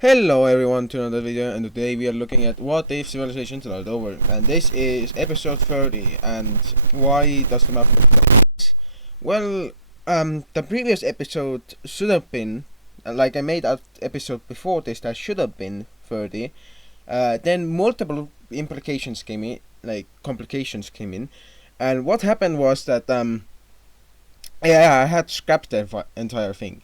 Hello everyone to another video, and today we are looking at what if civilization started over, and this is episode 30. And why does the map look like this? Well, the previous episode should have been like I made an episode before this that should have been 30. Then multiple implications came in, like complications came in, and what happened was that I had scrapped the entire thing.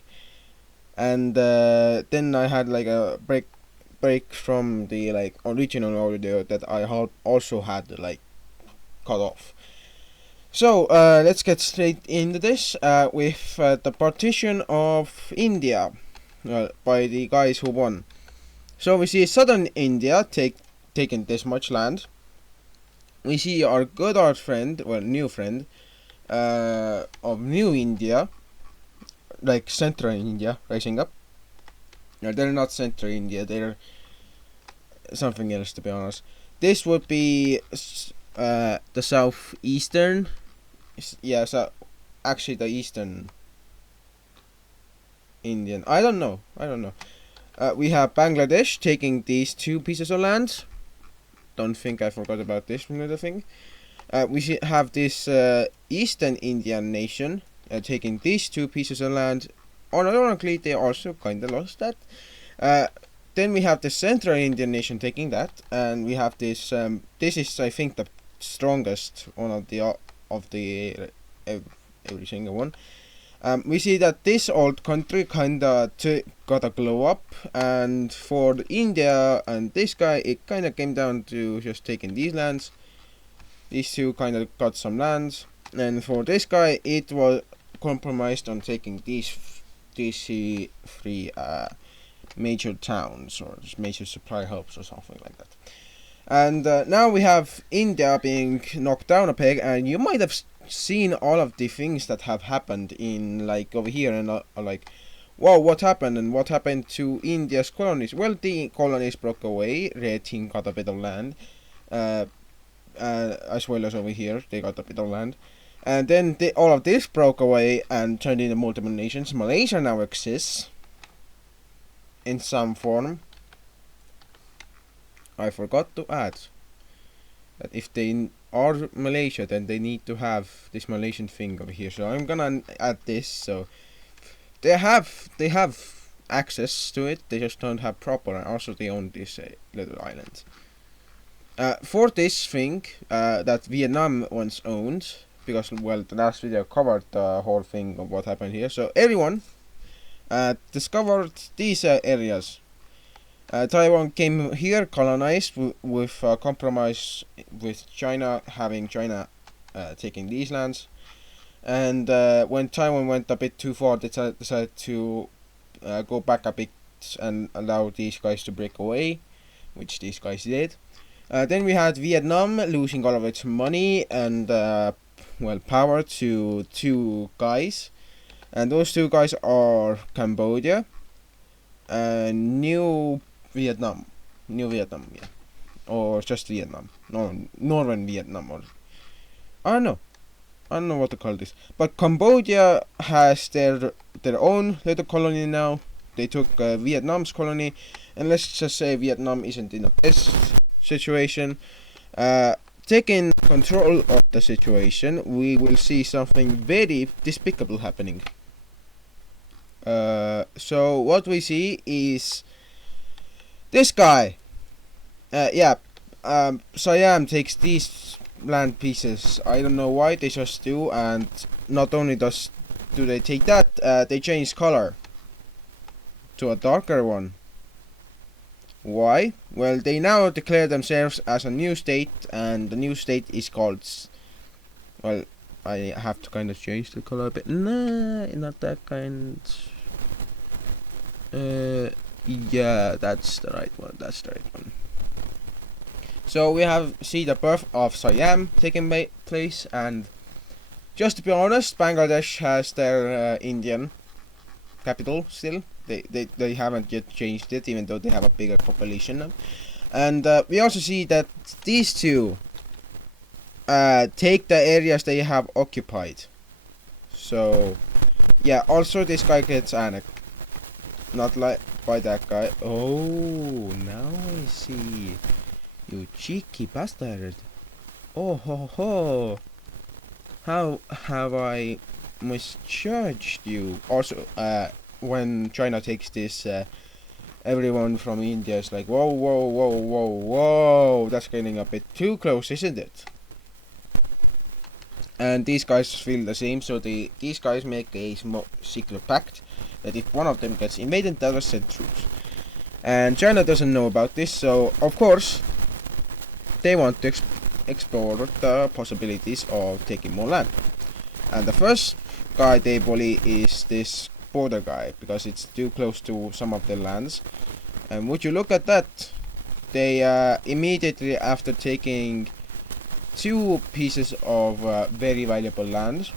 And then I had like a break from the like original audio that I also had like cut off. So let's get straight into this with the partition of India by the guys who won. So we see southern India taking this much land. We see our good old friend, well, new friend of New India, like Central India, rising up. No, they're not Central India. They're something else, to be honest. This would be the southeastern. Yeah, so actually the eastern Indian. I don't know. We have Bangladesh taking these two pieces of land. Don't think I forgot about this little thing. We have this eastern Indian nation taking these two pieces of land. Ironically, they also kind of lost that. Then we have the Central Indian nation taking that, and we have this. This is, I think, the strongest one of the every single one. We see that this old country kinda got a glow up, and for India and this guy, it kinda came down to just taking these lands. These two kinda got some lands, and for this guy, it was compromised on taking these three major towns or major supply hubs or something like that. And now we have India being knocked down a peg, and you might have seen all of the things that have happened in like over here, and like, whoa, what happened and what happened to India's colonies? Well, the colonies broke away. Red team got a bit of land, as well as over here they got a bit of land. And then all of this broke away and turned into multiple nations. Malaysia now exists in some form. I forgot to add that if they are Malaysia, then they need to have this Malaysian thing over here. So I'm gonna add this. So they have access to it. They just don't have proper. And also they own this little island. For this thing that Vietnam once owned. Because, well, the last video covered the whole thing of what happened here. So everyone discovered these areas. Taiwan came here, colonized with compromise with China, having China taking these lands. And when Taiwan went a bit too far, they decided to go back a bit and allow these guys to break away, which these guys did. Then we had Vietnam losing all of its money and power to two guys, and those two guys are Cambodia and New Vietnam, yeah, or just Vietnam, no, Northern Vietnam, or I don't know what to call this, but Cambodia has their own little colony now. They took Vietnam's colony, and let's just say Vietnam isn't in the best situation. Taking control of the situation, we will see something very despicable happening. So what we see is this guy. Siam takes these land pieces. I don't know why, they just do, and not only do they take that, they change color to a darker one. Why? Well, they now declare themselves as a new state, and the new state is called... Well, I have to kind of change the color a bit. Nah, not that kind. Yeah, that's the right one. So we see the birth of Siam taking place, and just to be honest, Bangladesh has their Indian capital still. They haven't yet changed it, even though they have a bigger population now. And we also see that these two take the areas they have occupied. So yeah, also this guy gets annexed. Not like by that guy. Oh, now I see. You cheeky bastard. Oh ho ho. How have I misjudged you? Also, when China takes this, everyone from India is like, whoa, whoa, whoa, whoa, whoa. That's getting a bit too close, isn't it? And these guys feel the same, so these guys make a secret pact that if one of them gets invaded, the others send troops. And China doesn't know about this, so of course they want to explore the possibilities of taking more land. And the first guy they bully is this border guy, because it's too close to some of their lands. And would you look at that, they immediately after taking 2 pieces of very valuable land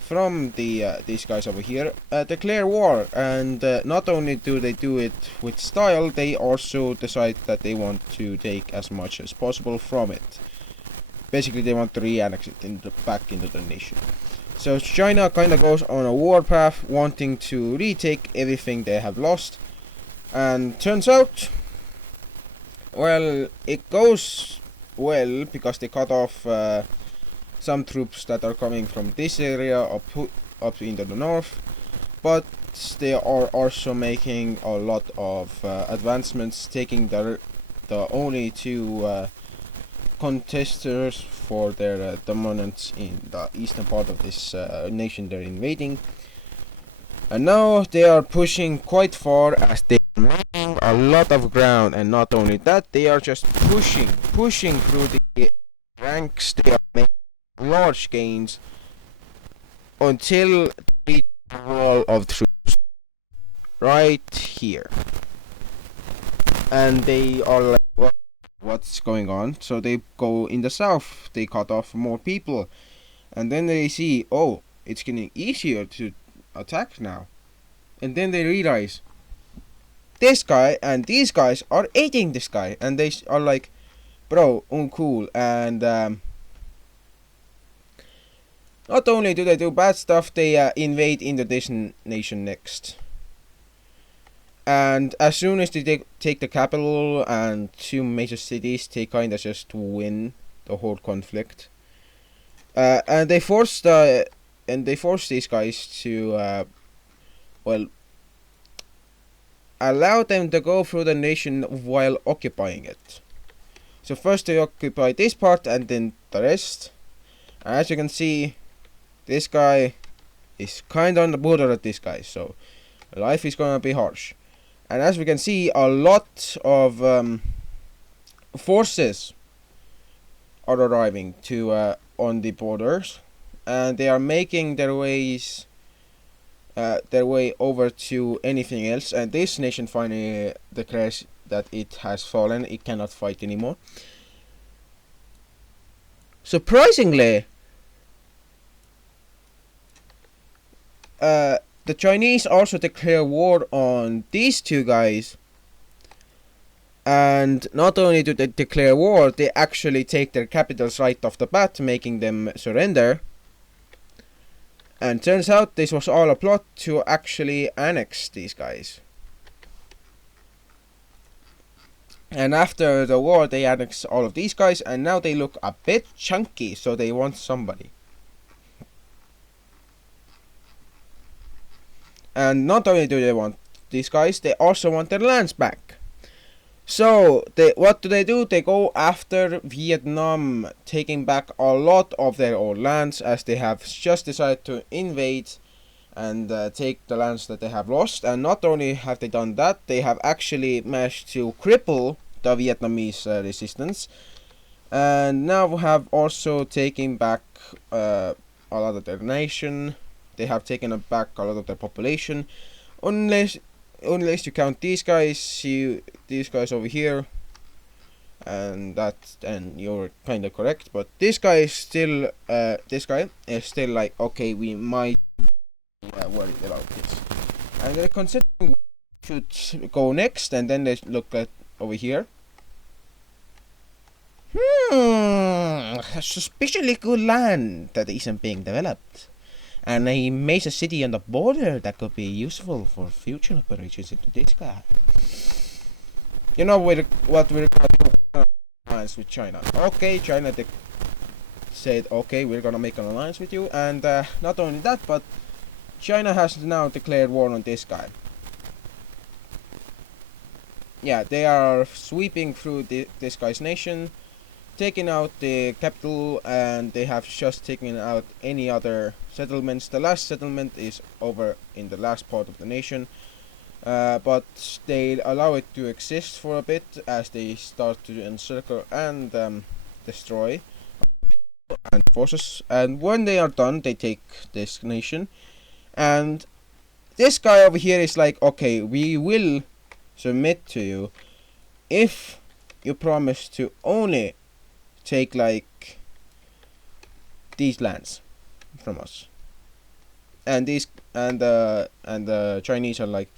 from these guys over here, declare war. And not only do they do it with style, they also decide that they want to take as much as possible from it. Basically, they want to re-annex it back into the nation. So China kind of goes on a war path, wanting to retake everything they have lost. And turns out, well, it goes well, because they cut off some troops that are coming from this area up into the north, but they are also making a lot of advancements, taking the only 2 contesters for their dominance in the eastern part of this nation they're invading. And now they are pushing quite far, as they are making a lot of ground. And not only that, they are just pushing through the ranks. They are making large gains until they reach the wall of troops right here. And they are like, well, what's going on? So they go in the south, they cut off more people, and then they see, oh, it's getting easier to attack now. And then they realize this guy and these guys are aiding this guy, and they are like, bro, uncool. And not only do they do bad stuff, they invade into this nation next. And as soon as they take the capital and 2 major cities, they kinda just win the whole conflict. And they force these guys to well, allow them to go through the nation while occupying it. So first they occupy this part and then the rest. And as you can see, this guy is kinda on the border of this guy, so life is gonna be harsh. And as we can see, a lot of forces are arriving to on the borders, and they are making their way over to anything else. And this nation finally declares that it has fallen; it cannot fight anymore. Surprisingly, the Chinese also declare war on these 2 guys. And not only do they declare war, they actually take their capitals right off the bat, making them surrender. And turns out this was all a plot to actually annex these guys. And after the war, they annex all of these guys, and now they look a bit chunky, so they want somebody. And not only do they want these guys, they also want their lands back. So what do? They go after Vietnam, taking back a lot of their old lands, as they have just decided to invade and take the lands that they have lost. And not only have they done that, they have actually managed to cripple the Vietnamese resistance, and now have also taken back a lot of their nation. They have taken back a lot of their population, unless you count these guys, these guys over here, and you're kind of correct. But this guy is still like, okay, we might be worried about this, and they're considering we should go next. And then they look at over here. Suspiciously good land that isn't being developed. and a major city on the border that could be useful for future operations into this guy. You know what we're gonna do alliance with China. Okay, China said okay, we're gonna make an alliance with you, and not only that, but China has now declared war on this guy. Yeah, they are sweeping through this guy's nation, taking out the capital, and they have just taken out any other settlements. The last settlement is over in the last part of the nation, but they allow it to exist for a bit as they start to encircle and destroy and forces. And when they are done, they take this nation, and this guy over here is like, okay, we will submit to you if you promise to only take like these lands from us. And the Chinese are like,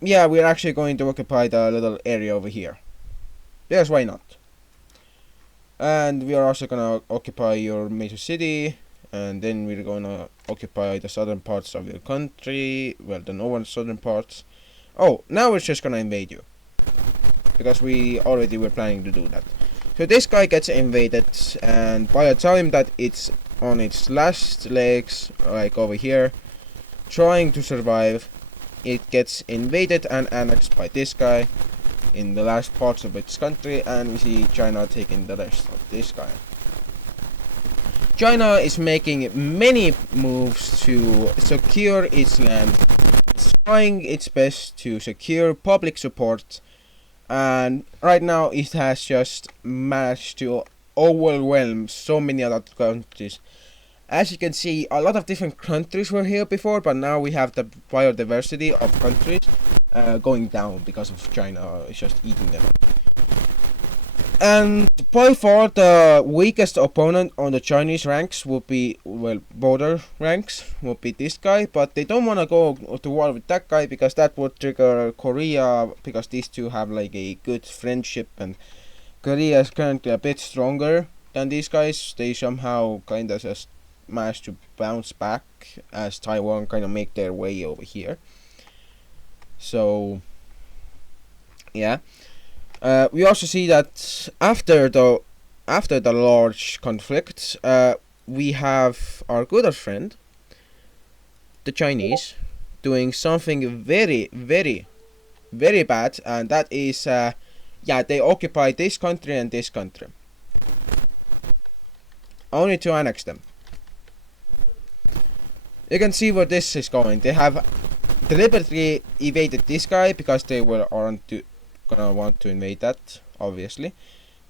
yeah, we're actually going to occupy the little area over here. Yes, why not? And we are also gonna occupy your major city, and then we're gonna occupy the southern parts of your country, well, the northern southern parts. Oh, now we're just gonna invade you, because we already were planning to do that. So this guy gets invaded, and by the time that it's on its last legs, like over here, trying to survive, it gets invaded and annexed by this guy in the last parts of its country, and we see China taking the rest of this guy. China is making many moves to secure its land. It's trying its best to secure public support, and right now it has just managed to overwhelm so many other countries. As you can see, a lot of different countries were here before, but now we have the biodiversity of countries going down because of China just eating them. And by far the weakest opponent on the Chinese ranks would be, well, border ranks would be this guy, but they don't want to go to war with that guy because that would trigger Korea, because these two have like a good friendship, and Korea is currently a bit stronger than these guys. They somehow kind of just managed to bounce back as Taiwan kind of make their way over here. So yeah. We also see that after the large conflict, we have our good friend, the Chinese, doing something very, very, very bad, and that is, yeah, they occupy this country and this country, only to annex them. You can see where this is going. They have deliberately evaded this guy because they aren't gonna want to invade that, obviously,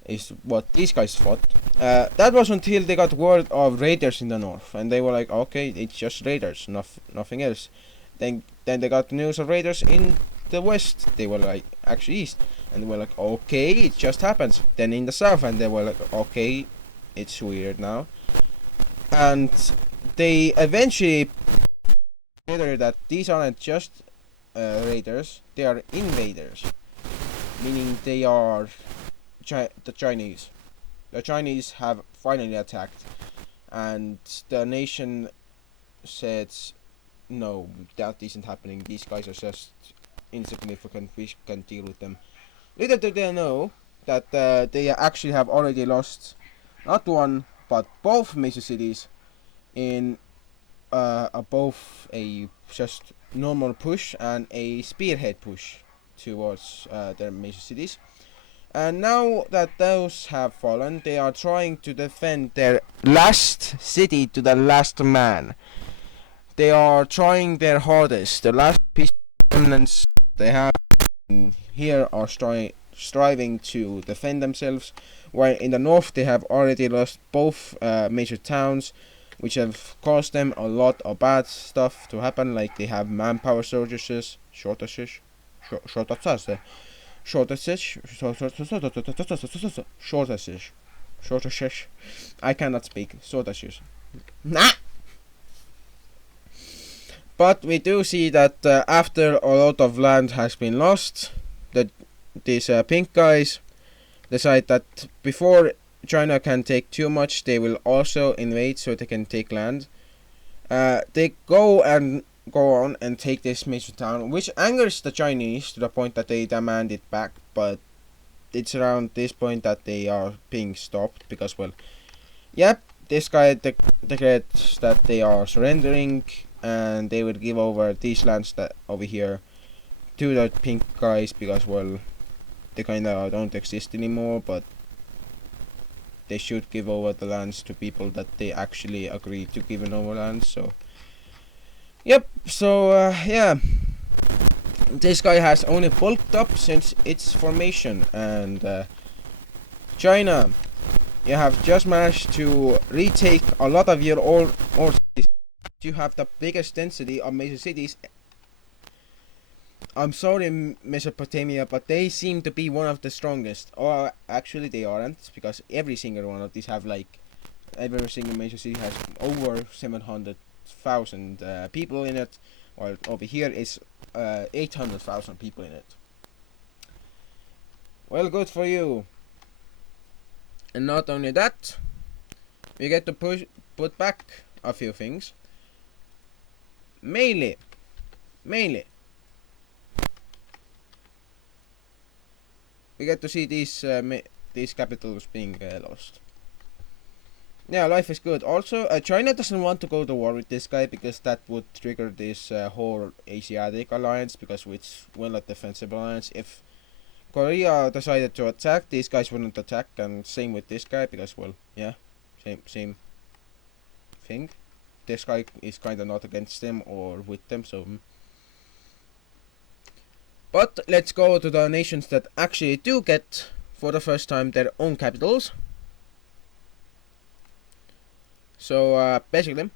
is what these guys thought. That was until they got word of raiders in the north, and they were like, okay, it's just raiders, nothing else. Then they got news of raiders in the west. They were like, actually east, and they were like, okay, it just happens. Then in the south, and they were like, okay, it's weird now. And they eventually considered that these aren't just raiders, they are invaders. Meaning they are the Chinese. The Chinese have finally attacked, and the nation said, no, that isn't happening. These guys are just insignificant. We can deal with them. Little did they know that they actually have already lost not one but both major cities in both a just normal push and a spearhead push towards their major cities. And now that those have fallen, they are trying to defend their last city to the last man. They are trying their hardest. The last piece of remnants they have here are striving to defend themselves, while in the north they have already lost both major towns, which have caused them a lot of bad stuff to happen, like they have manpower shortages. I cannot speak. Shortages. Nah. But we do see that after a lot of land has been lost, that these pink guys decide that before China can take too much, they will also invade so they can take land. They go on and take this major town, which angers the Chinese to the point that they demand it back. But it's around this point that they are being stopped because, well, yep, this guy declares that they are surrendering and they will give over these lands that over here to the pink guys because, well, they kinda don't exist anymore, but they should give over the lands to people that they actually agree to giving over lands. So yep, so yeah, this guy has only bulked up since its formation, and China, you have just managed to retake a lot of your old cities. You have the biggest density of major cities. I'm sorry, Mesopotamia, but they seem to be one of the strongest. Or actually, they aren't, because every single one of these have like every single major city has over 700,000 people in it, while over here is 800,000 people in it. Well, good for you. And not only that, we get to put back a few things. Mainly, we get to see these capitals being lost. Yeah, life is good. Also, China doesn't want to go to war with this guy because that would trigger this whole Asiatic alliance, because it's well a defensive alliance. If Korea decided to attack, these guys wouldn't attack, and same with this guy because, well, yeah, same thing. This guy is kind of not against them or with them, so. But let's go to the nations that actually do get, for the first time, their own capitals. So basically,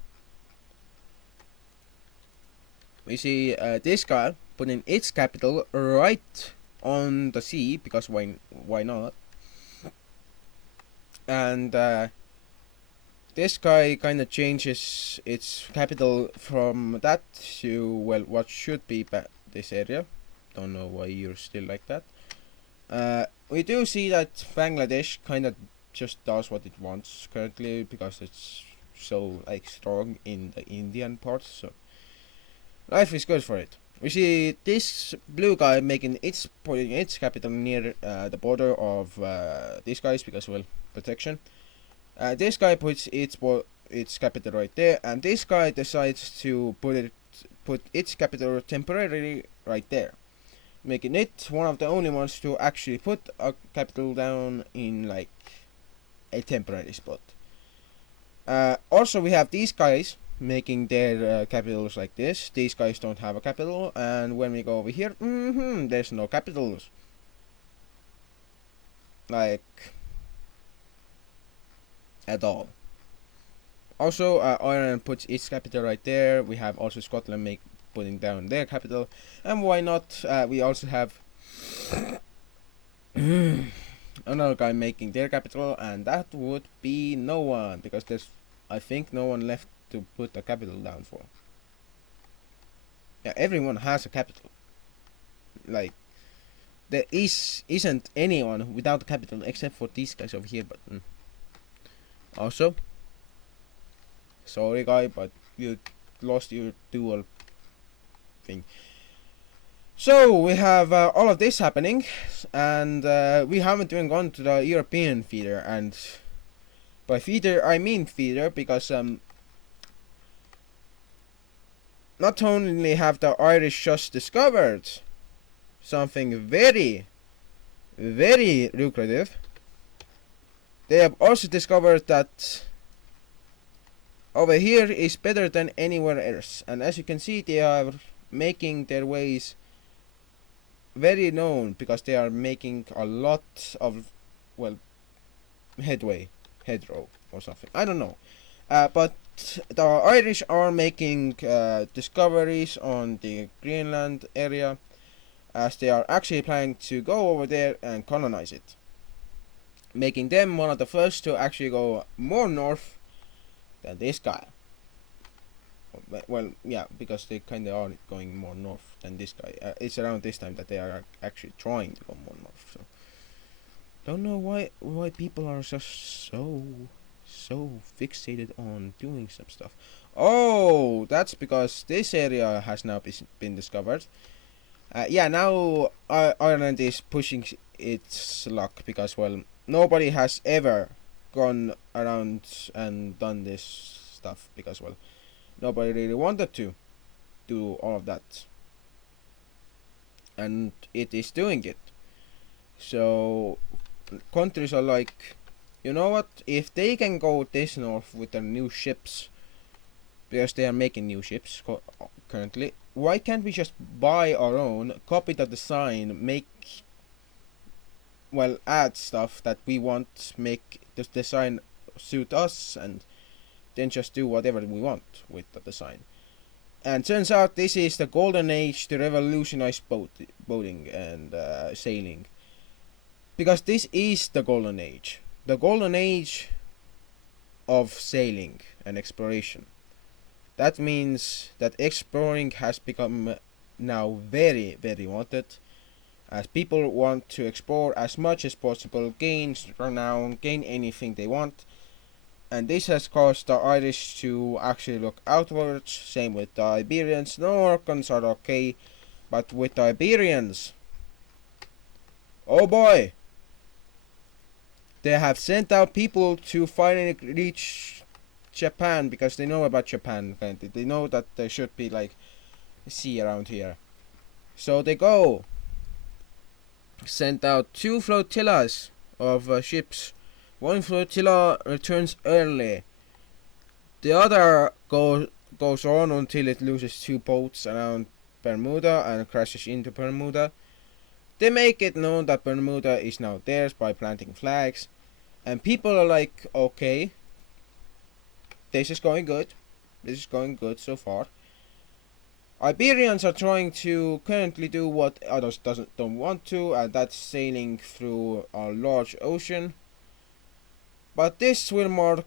we see this guy putting its capital right on the sea because why not? And this guy kind of changes its capital from that to, well, what should be this area. Don't know why you're still like that. We do see that Bangladesh kind of just does what it wants currently because it's so like strong in the Indian part. So life is good for it. We see this blue guy putting its capital near the border of these guys because, well, protection. This guy puts its capital right there, and this guy decides to put its capital temporarily right there, making it one of the only ones to actually put a capital down in like a temporary spot. Also, we have these guys making their capitals like this. These guys don't have a capital, and when we go over here, there's no capitals. Like, at all. Also, Ireland puts its capital right there. We have also Scotland putting down their capital, and why not? We also have another guy making their capital, and that would be no one because there's, I think, no one left to put a capital down for. Yeah, everyone has a capital. Like, there isn't anyone without a capital except for these guys over here. But also, sorry guy, but you lost your dual thing. So we have all of this happening, and we haven't even gone to the European feeder. And by feeder I mean feeder because not only have the Irish just discovered something very, very lucrative, they have also discovered that over here is better than anywhere else. And as you can see, they are making their ways very known because they are making a lot of, well, hedgerow or something. I don't know. But the Irish are making discoveries on the Greenland area, as they are actually planning to go over there and colonize it, making them one of the first to actually go more north than this guy. Well, yeah, because they kind of are going more north than this guy. It's around this time that they are actually trying to go more north. So don't know why people are just so fixated on doing some stuff. Oh, that's because this area has now been discovered. Yeah, now Ireland is pushing its luck because, well, nobody has ever gone around and done this stuff because, well, nobody really wanted to do all of that. And it is doing it. So, countries are like, you know what? If they can go this north with their new ships, because they are making new ships currently, why can't we just buy our own, copy the design, make, well, add stuff that we want, make the design suit us, and then just do whatever we want with the design. And turns out this is the golden age to revolutionize boating and sailing. Because this is the golden age. The golden age of sailing and exploration. That means that exploring has become now very, very wanted, as people want to explore as much as possible, gain renown, gain anything they want, and this has caused the Irish to actually look outwards. Same with the Iberians. The Orcans are okay, but with the Iberians, oh boy, they have sent out people to finally reach Japan because they know about Japan. They know that there should be like a sea around here. So they go. Sent out 2 flotillas of ships. One flotilla returns early. The other goes on until it loses 2 boats around Bermuda and crashes into Bermuda. They make it known that Bermuda is now theirs by planting flags. And people are like, okay, this is going good. This is going good so far. Iberians are trying to currently do what others don't want to, and that's sailing through a large ocean. But this will mark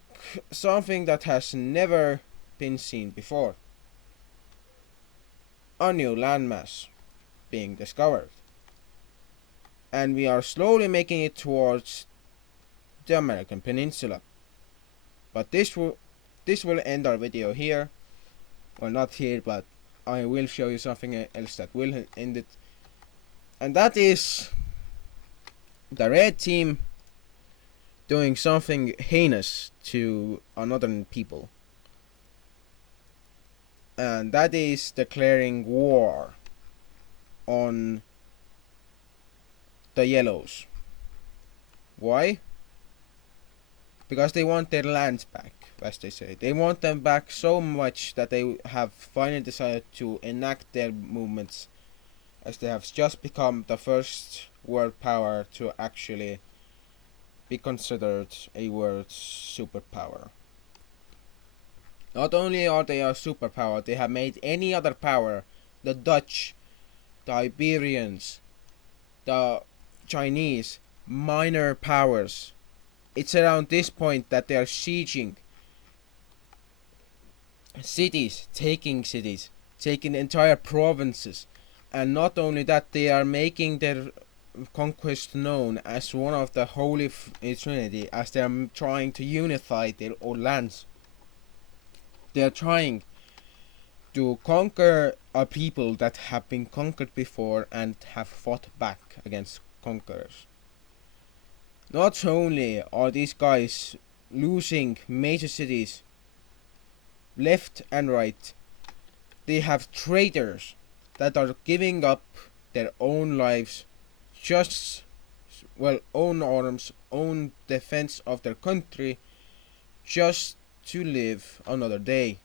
something that has never been seen before. A new landmass being discovered. And we are slowly making it towards the American Peninsula. But this will end our video here. Well, not here, but I will show you something else that will end it. And that is the red team doing something heinous to another people. And that is declaring war on the yellows. Why? Because they want their lands back, as they say. They want them back so much that they have finally decided to enact their movements, as they have just become the first world power to actually be considered a world superpower. Not only are they a superpower, they have made any other power, the Dutch, the Iberians, the Chinese, minor powers. It's around this point that they are sieging cities, taking entire provinces, and not only that, they are making their conquest known as one of the Holy Trinity, as they are trying to unify their own lands. They are trying to conquer a people that have been conquered before and have fought back against conquerors. Not only are these guys losing major cities left and right, they have traitors that are giving up their own lives, just, well, own arms, own defense of their country, just to live another day.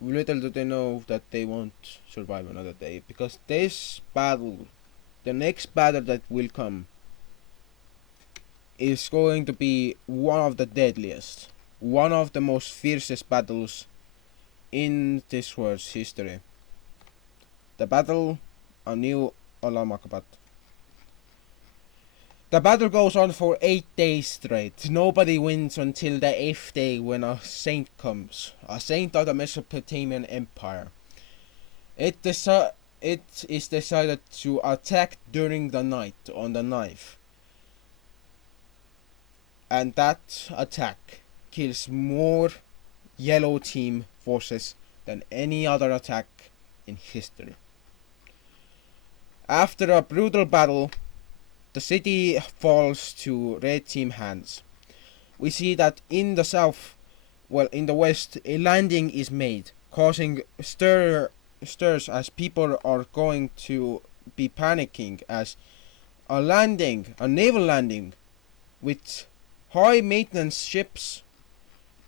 Little do they know that they won't survive another day, because this battle, the next battle that will come, is going to be one of the deadliest, one of the most fiercest battles in this world's history. The battle on New Allamaquapat. The battle goes on for 8 days straight. Nobody wins until the 8th day, when a saint comes. A saint of the Mesopotamian Empire. It is decided to attack during the night on the 9th. And that attack kills more yellow team forces than any other attack in history. After a brutal battle, the city falls to red team hands. We see that in the south, in the west, a landing is made, causing stirs as people are going to be panicking as a naval landing with high maintenance ships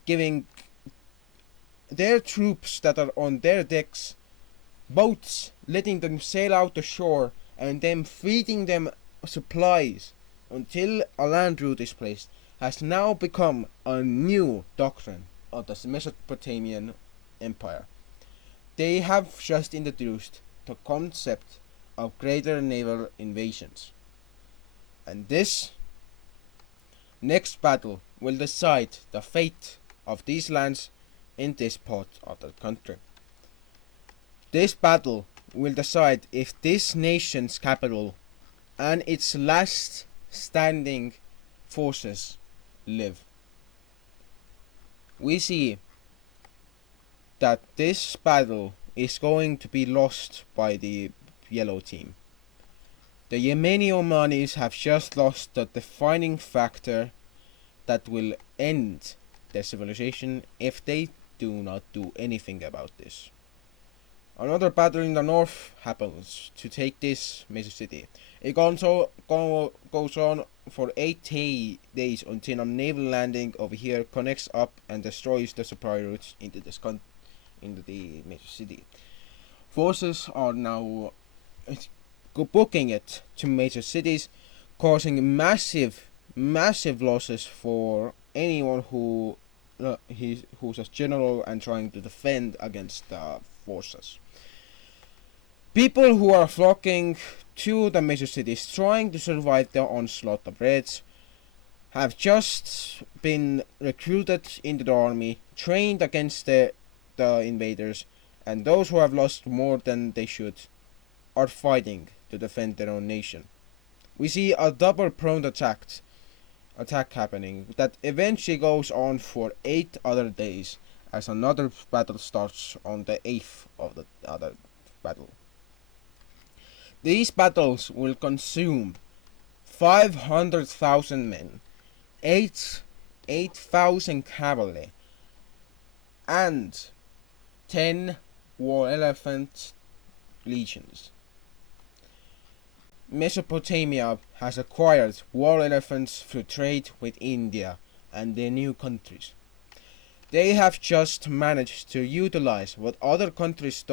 giving their troops that are on their decks boats, letting them sail out to shore and then feeding them supplies until a land route is placed, has now become a new doctrine of the Mesopotamian Empire. They have just introduced the concept of greater naval invasions. And this next battle will decide the fate of these lands in this part of the country. This battle will decide if this nation's capital and its last standing forces live. We see that this battle is going to be lost by the yellow team. The Yemeni Omanis have just lost the defining factor that will end their civilization if they do not do anything about this. Another battle in the north happens to take this major city. It goes on for 8 days until a naval landing over here connects up and destroys the supply routes into the major city. Forces are now booking it to major cities, causing massive losses for anyone who's a general and trying to defend against the forces. People who are flocking to the major cities trying to survive the onslaught of Reds have just been recruited into the army, trained against the invaders, and those who have lost more than they should are fighting to defend their own nation. We see a double-pronged attack happening that eventually goes on for 8 other days as another battle starts on the 8th of the other battle. These battles will consume 500,000 men, 8,000 cavalry, and 10 war elephant legions. Mesopotamia has acquired war elephants through trade with India and their new countries. They have just managed to utilize what other countries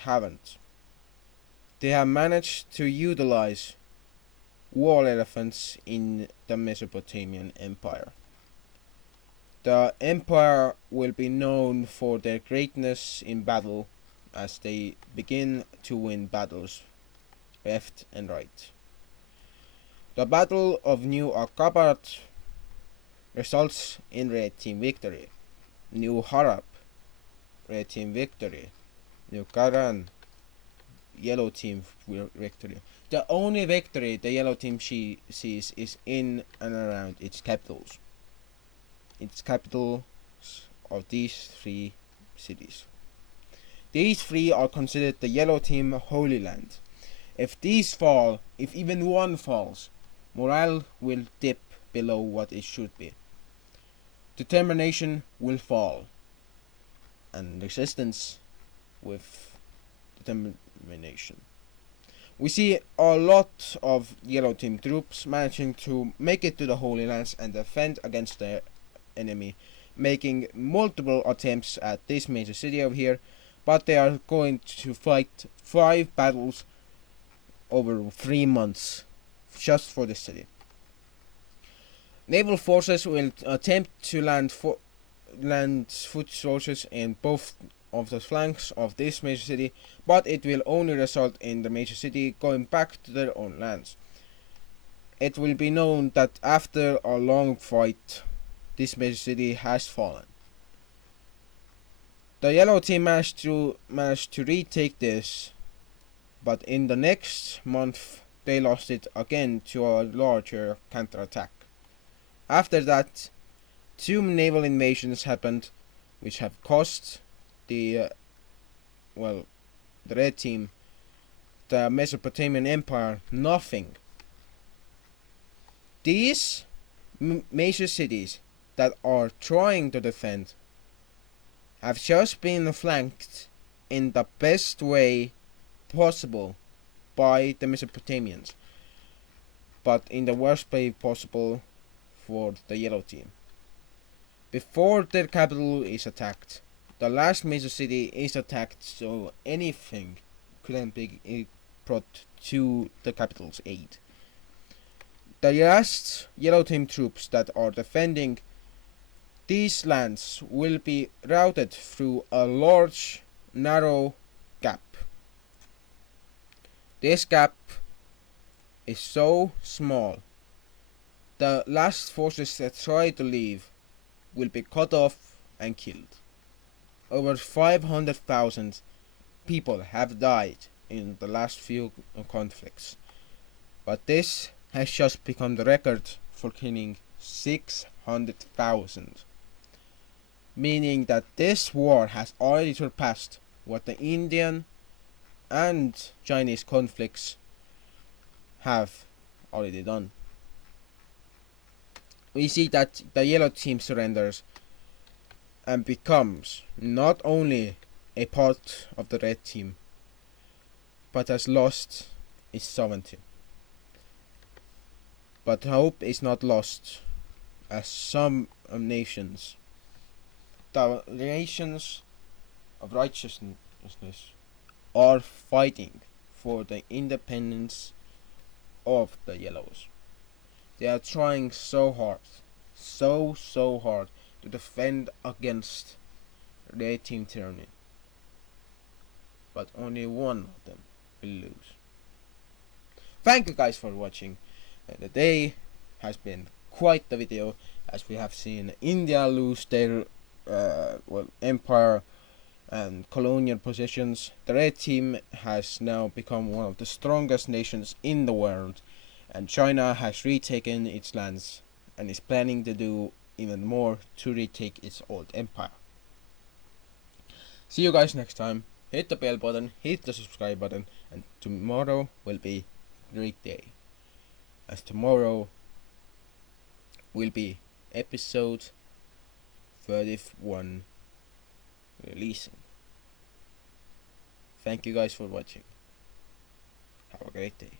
haven't. They have managed to utilize war elephants in the Mesopotamian Empire. The empire will be known for their greatness in battle as they begin to win battles left and right. The Battle of New Aqabat results in Red Team victory. New Harap, Red Team victory. New Karan, Yellow Team victory. The only victory the Yellow Team sees is in and around its capitals. Its capitals of these 3 cities. These 3 are considered the Yellow Team Holy Land. If these fall, if even one falls, morale will dip below what it should be. Determination will fall, and resistance with determination. We see a lot of Yellow Team troops managing to make it to the Holy Lands and defend against their enemy, making multiple attempts at this major city over here, but they are going to fight 5 battles over 3 months just for this city. Naval forces will attempt to land foot soldiers in both of the flanks of this major city, but it will only result in the major city going back to their own lands. It will be known that after a long fight, this major city has fallen. The Yellow Team managed to retake this, but in the next month they lost it again to a larger counterattack. After that, 2 naval invasions happened, which have cost the the red team, the Mesopotamian Empire, nothing. These major cities that are trying to defend have just been flanked in the best way possible by the Mesopotamians, but in the worst way possible for the yellow team. Before their capital is attacked, the last major city is attacked, so anything couldn't be brought to the capital's aid. The last yellow team troops that are defending these lands will be routed through a large, narrow gap. This gap is so small, the last forces that try to leave will be cut off and killed. Over 500,000 people have died in the last few conflicts, but this has just become the record for killing 600,000, meaning that this war has already surpassed what the Indian and Chinese conflicts have already done. We see that the yellow team surrenders and becomes not only a part of the red team, but has lost its sovereignty. But hope is not lost, as some nations, the nations of righteousness, are fighting for the independence of the yellows. They are trying so hard, so hard to defend against red team tyranny. But only one of them will lose. Thank you guys for watching. The day has been quite the video, as we have seen India lose their empire and colonial possessions. The red team has now become one of the strongest nations in the world, and China has retaken its lands and is planning to do even more to retake its old empire. See you guys next time. Hit the bell button, hit the subscribe button, and tomorrow will be a great day, as tomorrow will be episode 31 releasing. Thank you guys for watching. Have a great day.